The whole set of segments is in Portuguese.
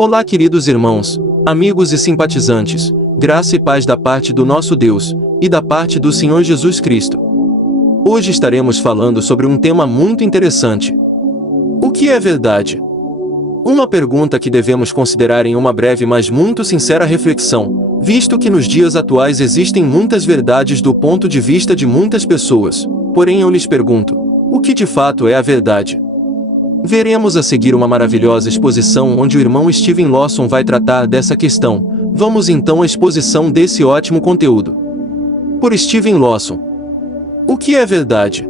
Olá, queridos irmãos, amigos e simpatizantes, graça e paz da parte do nosso Deus, e da parte do Senhor Jesus Cristo. Hoje estaremos falando sobre um tema muito interessante. O que é verdade? Uma pergunta que devemos considerar em uma breve mas muito sincera reflexão, visto que nos dias atuais existem muitas verdades do ponto de vista de muitas pessoas, porém eu lhes pergunto, o que de fato é a verdade? Veremos a seguir uma maravilhosa exposição onde o irmão Steven Lawson vai tratar dessa questão. Vamos então à exposição desse ótimo conteúdo. Por Steven Lawson. O que é verdade?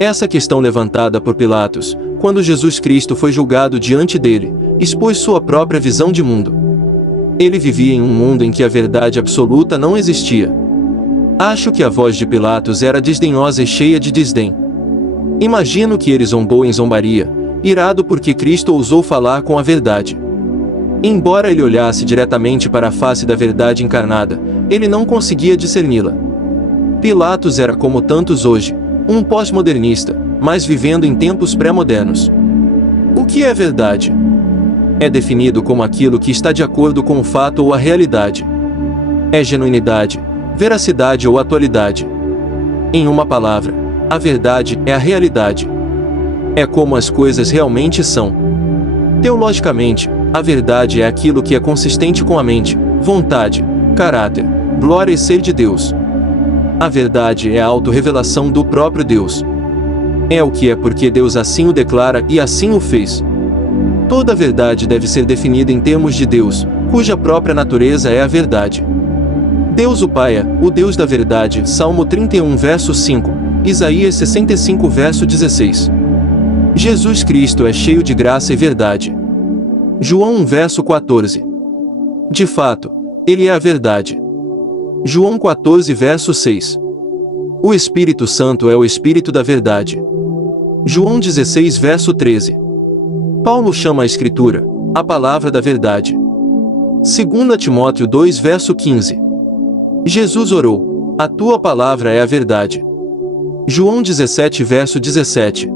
Essa questão levantada por Pilatos, quando Jesus Cristo foi julgado diante dele, expôs sua própria visão de mundo. Ele vivia em um mundo em que a verdade absoluta não existia. Acho que a voz de Pilatos era desdenhosa e cheia de desdém. Imagino que ele zombou em zombaria, irado porque Cristo ousou falar com a verdade. Embora ele olhasse diretamente para a face da verdade encarnada, ele não conseguia discerni-la. Pilatos era como tantos hoje, um pós-modernista, mas vivendo em tempos pré-modernos. O que é verdade? É definido como aquilo que está de acordo com o fato ou a realidade. É genuinidade, veracidade ou atualidade. Em uma palavra, a verdade é a realidade. É como as coisas realmente são. Teologicamente, a verdade é aquilo que é consistente com a mente, vontade, caráter, glória e ser de Deus. A verdade é a autorrevelação do próprio Deus. É o que é porque Deus assim o declara e assim o fez. Toda verdade deve ser definida em termos de Deus, cuja própria natureza é a verdade. Deus o Pai é o Deus da verdade, Salmo 31 verso 5, Isaías 65 verso 16. Jesus Cristo é cheio de graça e verdade. João 1 verso 14. De fato, Ele é a verdade. João 14 verso 6. O Espírito Santo é o Espírito da verdade. João 16 verso 13. Paulo chama a Escritura, a palavra da verdade. 2 Timóteo 2 verso 15. Jesus orou, a tua palavra é a verdade. João 17 verso 17.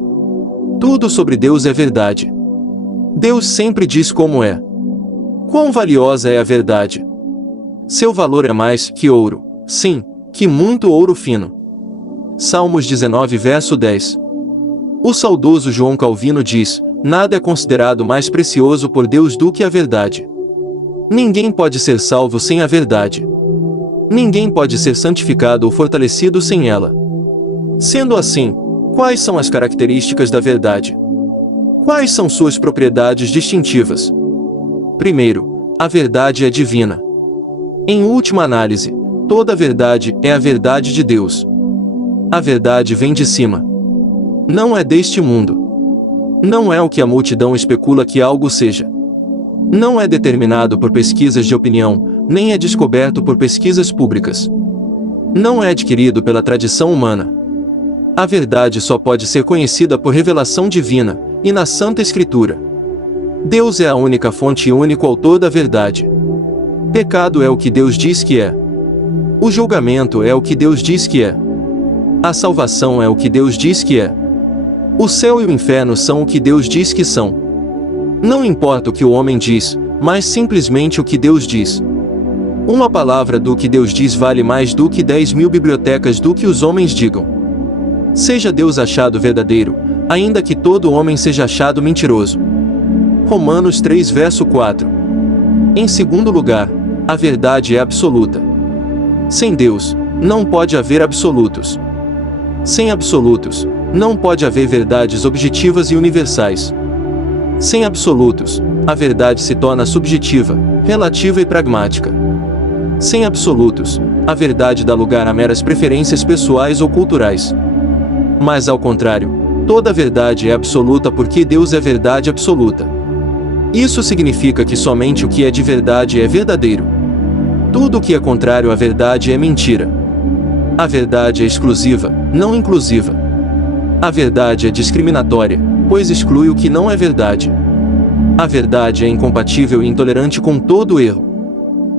Tudo sobre Deus é verdade. Deus sempre diz como é. Quão valiosa é a verdade. Seu valor é mais que ouro, sim, que muito ouro fino. Salmos 19 verso 10. O saudoso João Calvino diz, nada é considerado mais precioso por Deus do que a verdade. Ninguém pode ser salvo sem a verdade. Ninguém pode ser santificado ou fortalecido sem ela. Sendo assim, quais são as características da verdade? Quais são suas propriedades distintivas? Primeiro, a verdade é divina. Em última análise, toda a verdade é a verdade de Deus. A verdade vem de cima. Não é deste mundo. Não é o que a multidão especula que algo seja. Não é determinado por pesquisas de opinião, nem é descoberto por pesquisas públicas. Não é adquirido pela tradição humana. A verdade só pode ser conhecida por revelação divina, e na Santa Escritura. Deus é a única fonte e único autor da verdade. Pecado é o que Deus diz que é. O julgamento é o que Deus diz que é. A salvação é o que Deus diz que é. O céu e o inferno são o que Deus diz que são. Não importa o que o homem diz, mas simplesmente o que Deus diz. Uma palavra do que Deus diz vale mais do que 10.000 bibliotecas do que os homens digam. Seja Deus achado verdadeiro, ainda que todo homem seja achado mentiroso. Romanos 3 verso 4. Em segundo lugar, a verdade é absoluta. Sem Deus, não pode haver absolutos. Sem absolutos, não pode haver verdades objetivas e universais. Sem absolutos, a verdade se torna subjetiva, relativa e pragmática. Sem absolutos, a verdade dá lugar a meras preferências pessoais ou culturais. Mas ao contrário, toda a verdade é absoluta porque Deus é verdade absoluta. Isso significa que somente o que é de verdade é verdadeiro. Tudo o que é contrário à verdade é mentira. A verdade é exclusiva, não inclusiva. A verdade é discriminatória, pois exclui o que não é verdade. A verdade é incompatível e intolerante com todo erro.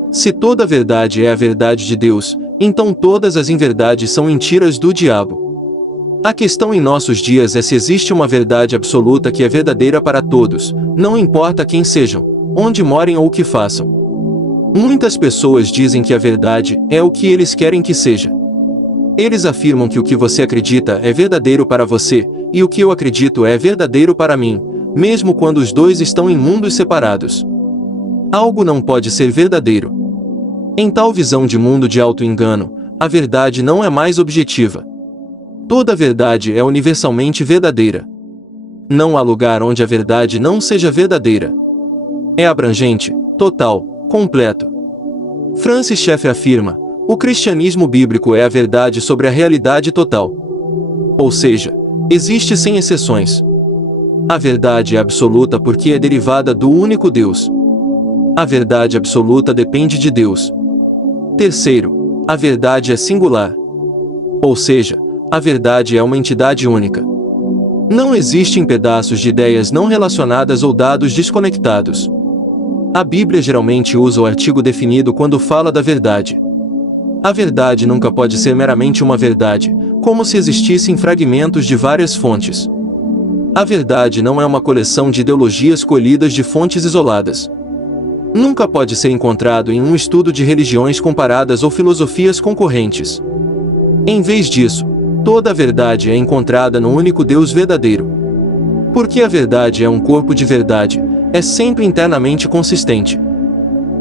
Se toda a verdade é a verdade de Deus, então todas as inverdades são mentiras do diabo. A questão em nossos dias é se existe uma verdade absoluta que é verdadeira para todos, não importa quem sejam, onde morem ou o que façam. Muitas pessoas dizem que a verdade é o que eles querem que seja. Eles afirmam que o que você acredita é verdadeiro para você, e o que eu acredito é verdadeiro para mim, mesmo quando os dois estão em mundos separados. Algo não pode ser verdadeiro. Em tal visão de mundo de auto-engano, a verdade não é mais objetiva. Toda verdade é universalmente verdadeira. Não há lugar onde a verdade não seja verdadeira. É abrangente, total, completo. Francis Schaeffer afirma: o cristianismo bíblico é a verdade sobre a realidade total. Ou seja, existe sem exceções. A verdade é absoluta porque é derivada do único Deus. A verdade absoluta depende de Deus. Terceiro, a verdade é singular. Ou seja, a verdade é uma entidade única. Não existem pedaços de ideias não relacionadas ou dados desconectados. A Bíblia geralmente usa o artigo definido quando fala da verdade. A verdade nunca pode ser meramente uma verdade, como se existissem fragmentos de várias fontes. A verdade não é uma coleção de ideologias colhidas de fontes isoladas. Nunca pode ser encontrado em um estudo de religiões comparadas ou filosofias concorrentes. Em vez disso, toda a verdade é encontrada no único Deus verdadeiro. Porque a verdade é um corpo de verdade, é sempre internamente consistente.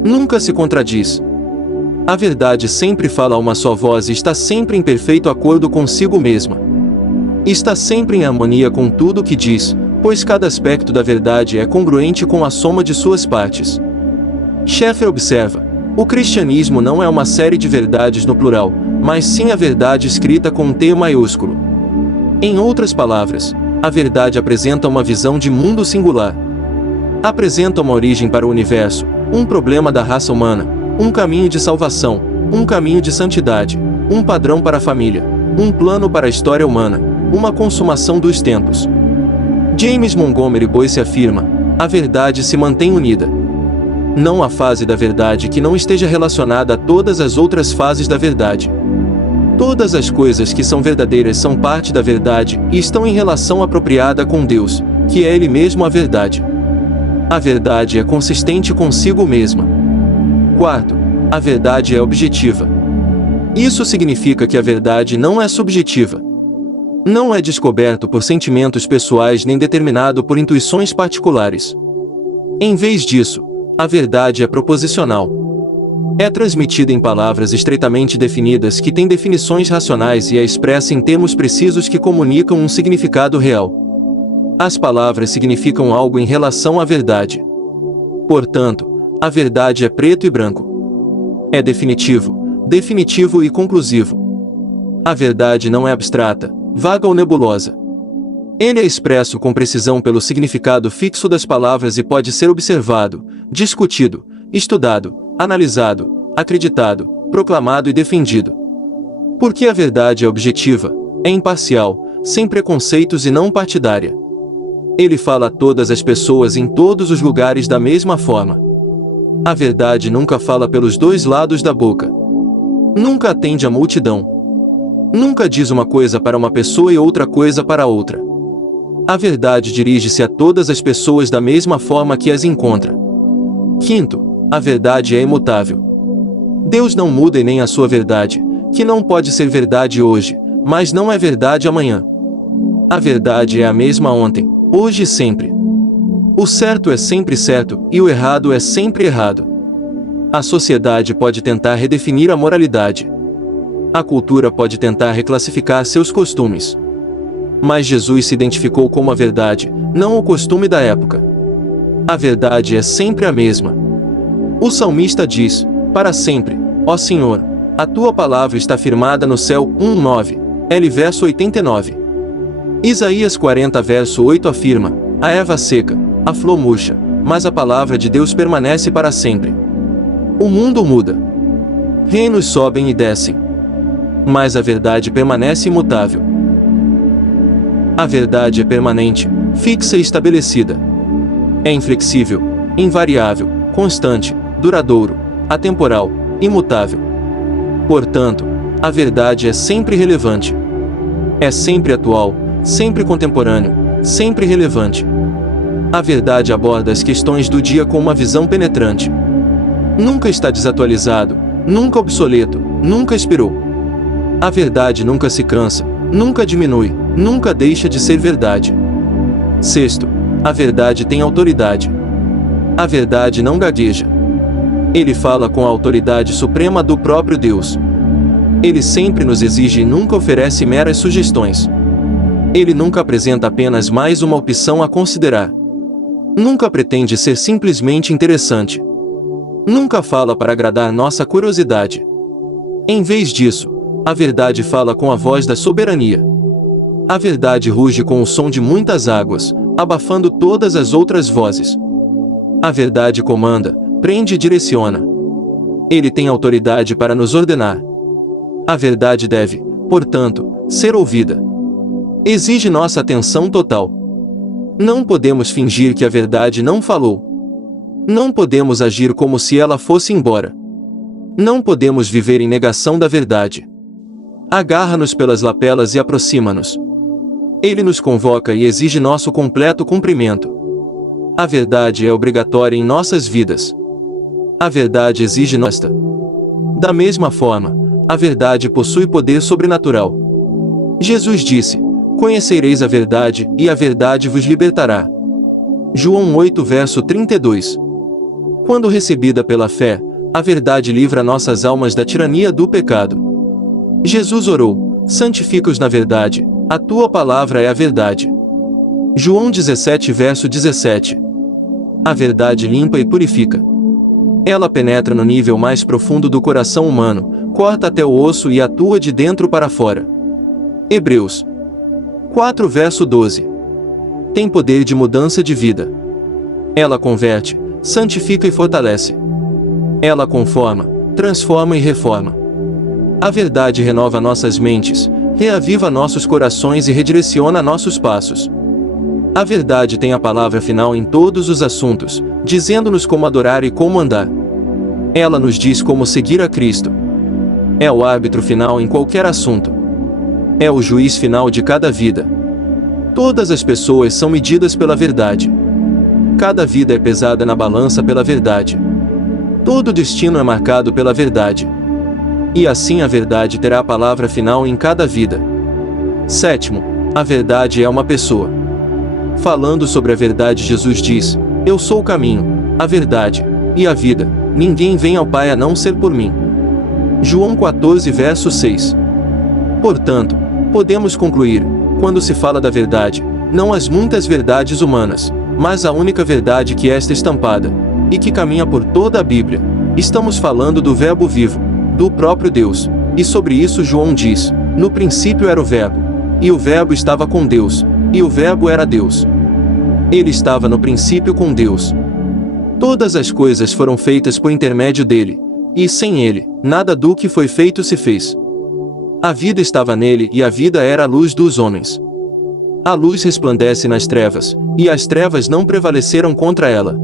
Nunca se contradiz. A verdade sempre fala a uma só voz e está sempre em perfeito acordo consigo mesma. Está sempre em harmonia com tudo o que diz, pois cada aspecto da verdade é congruente com a soma de suas partes. Schaeffer observa: o cristianismo não é uma série de verdades no plural, mas sim a verdade escrita com um T maiúsculo. Em outras palavras, a verdade apresenta uma visão de mundo singular. Apresenta uma origem para o universo, um problema da raça humana, um caminho de salvação, um caminho de santidade, um padrão para a família, um plano para a história humana, uma consumação dos tempos. James Montgomery Boyce afirma: a verdade se mantém unida. Não há fase da verdade que não esteja relacionada a todas as outras fases da verdade. Todas as coisas que são verdadeiras são parte da verdade e estão em relação apropriada com Deus, que é Ele mesmo a verdade. A verdade é consistente consigo mesma. Quarto, a verdade é objetiva. Isso significa que a verdade não é subjetiva. Não é descoberto por sentimentos pessoais nem determinado por intuições particulares. Em vez disso, a verdade é proposicional. É transmitida em palavras estreitamente definidas que têm definições racionais e é expressa em termos precisos que comunicam um significado real. As palavras significam algo em relação à verdade. Portanto, a verdade é preto e branco. É definitivo, definitivo e conclusivo. A verdade não é abstrata, vaga ou nebulosa. Ele é expresso com precisão pelo significado fixo das palavras e pode ser observado, discutido, estudado, analisado, acreditado, proclamado e defendido. Porque a verdade é objetiva, é imparcial, sem preconceitos e não partidária. Ele fala a todas as pessoas em todos os lugares da mesma forma. A verdade nunca fala pelos dois lados da boca. Nunca atende à multidão. Nunca diz uma coisa para uma pessoa e outra coisa para outra. A verdade dirige-se a todas as pessoas da mesma forma que as encontra. Quinto, a verdade é imutável. Deus não muda e nem a sua verdade, que não pode ser verdade hoje, mas não é verdade amanhã. A verdade é a mesma ontem, hoje e sempre. O certo é sempre certo e o errado é sempre errado. A sociedade pode tentar redefinir a moralidade. A cultura pode tentar reclassificar seus costumes. Mas Jesus se identificou como a verdade, não o costume da época. A verdade é sempre a mesma. O salmista diz: para sempre, ó Senhor, a tua palavra está firmada no céu. 1:9, L verso 89. Isaías 40 verso 8 afirma: a erva seca, a flor murcha, mas a palavra de Deus permanece para sempre. O mundo muda. Reinos sobem e descem. Mas a verdade permanece imutável. A verdade é permanente, fixa e estabelecida. É inflexível, invariável, constante, duradouro, atemporal, imutável. Portanto, a verdade é sempre relevante. É sempre atual, sempre contemporâneo, sempre relevante. A verdade aborda as questões do dia com uma visão penetrante. Nunca está desatualizado, nunca obsoleto, nunca expirou. A verdade nunca se cansa, nunca diminui, nunca deixa de ser verdade. Sexto, a verdade tem autoridade. A verdade não gagueja. Ele fala com a autoridade suprema do próprio Deus. Ele sempre nos exige e nunca oferece meras sugestões. Ele nunca apresenta apenas mais uma opção a considerar. Nunca pretende ser simplesmente interessante. Nunca fala para agradar nossa curiosidade. Em vez disso, a verdade fala com a voz da soberania. A verdade ruge com o som de muitas águas, abafando todas as outras vozes. A verdade comanda, prende e direciona. Ele tem autoridade para nos ordenar. A verdade deve, portanto, ser ouvida. Exige nossa atenção total. Não podemos fingir que a verdade não falou. Não podemos agir como se ela fosse embora. Não podemos viver em negação da verdade. Agarra-nos pelas lapelas e aproxima-nos. Ele nos convoca e exige nosso completo cumprimento. A verdade é obrigatória em nossas vidas. A verdade exige nossa. Da mesma forma, a verdade possui poder sobrenatural. Jesus disse: "Conhecereis a verdade, e a verdade vos libertará." João 8 verso 32. Quando recebida pela fé, a verdade livra nossas almas da tirania do pecado. Jesus orou: "Santifica-os na verdade, a tua palavra é a verdade." João 17 verso 17. A verdade limpa e purifica. Ela penetra no nível mais profundo do coração humano, corta até o osso e atua de dentro para fora. Hebreus 4 verso 12. Tem poder de mudança de vida. Ela converte, santifica e fortalece. Ela conforma, transforma e reforma. A verdade renova nossas mentes, reaviva nossos corações e redireciona nossos passos. A verdade tem a palavra final em todos os assuntos, dizendo-nos como adorar e como andar. Ela nos diz como seguir a Cristo. É o árbitro final em qualquer assunto. É o juiz final de cada vida. Todas as pessoas são medidas pela verdade. Cada vida é pesada na balança pela verdade. Todo destino é marcado pela verdade. E assim a verdade terá a palavra final em cada vida. Sétimo, a verdade é uma pessoa. Falando sobre a verdade, Jesus diz: "Eu sou o caminho, a verdade e a vida. Ninguém vem ao Pai a não ser por mim." João 14 verso 6. Portanto, podemos concluir, quando se fala da verdade, não as muitas verdades humanas, mas a única verdade que esta estampada, e que caminha por toda a Bíblia. Estamos falando do Verbo vivo, do próprio Deus, e sobre isso João diz: "No princípio era o Verbo, e o Verbo estava com Deus, e o Verbo era Deus. Ele estava no princípio com Deus. Todas as coisas foram feitas por intermédio dele, e sem ele, nada do que foi feito se fez. A vida estava nele e a vida era a luz dos homens. A luz resplandece nas trevas, e as trevas não prevaleceram contra ela."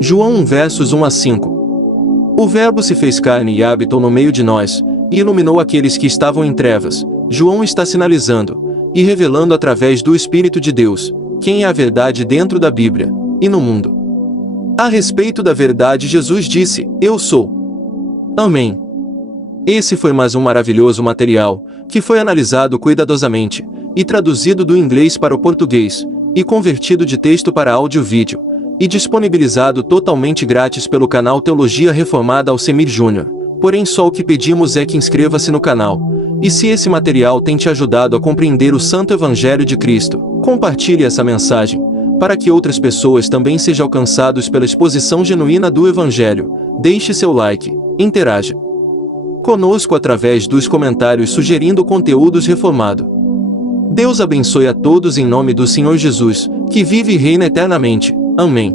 João 1 versos 1 a 5. O Verbo se fez carne e habitou no meio de nós, e iluminou aqueles que estavam em trevas. João está sinalizando, e revelando através do Espírito de Deus, quem é a verdade dentro da Bíblia, e no mundo. A respeito da verdade, Jesus disse: "Eu sou." Amém. Esse foi mais um maravilhoso material, que foi analisado cuidadosamente, e traduzido do inglês para o português, e convertido de texto para áudio e vídeo, e disponibilizado totalmente grátis pelo canal Teologia Reformada Alcemir Júnior. Porém, só o que pedimos é que inscreva-se no canal. E se esse material tem te ajudado a compreender o Santo Evangelho de Cristo, compartilhe essa mensagem, para que outras pessoas também sejam alcançadas pela exposição genuína do Evangelho. Deixe seu like, interaja conosco através dos comentários sugerindo conteúdos reformado. Deus abençoe a todos em nome do Senhor Jesus, que vive e reina eternamente. Amém.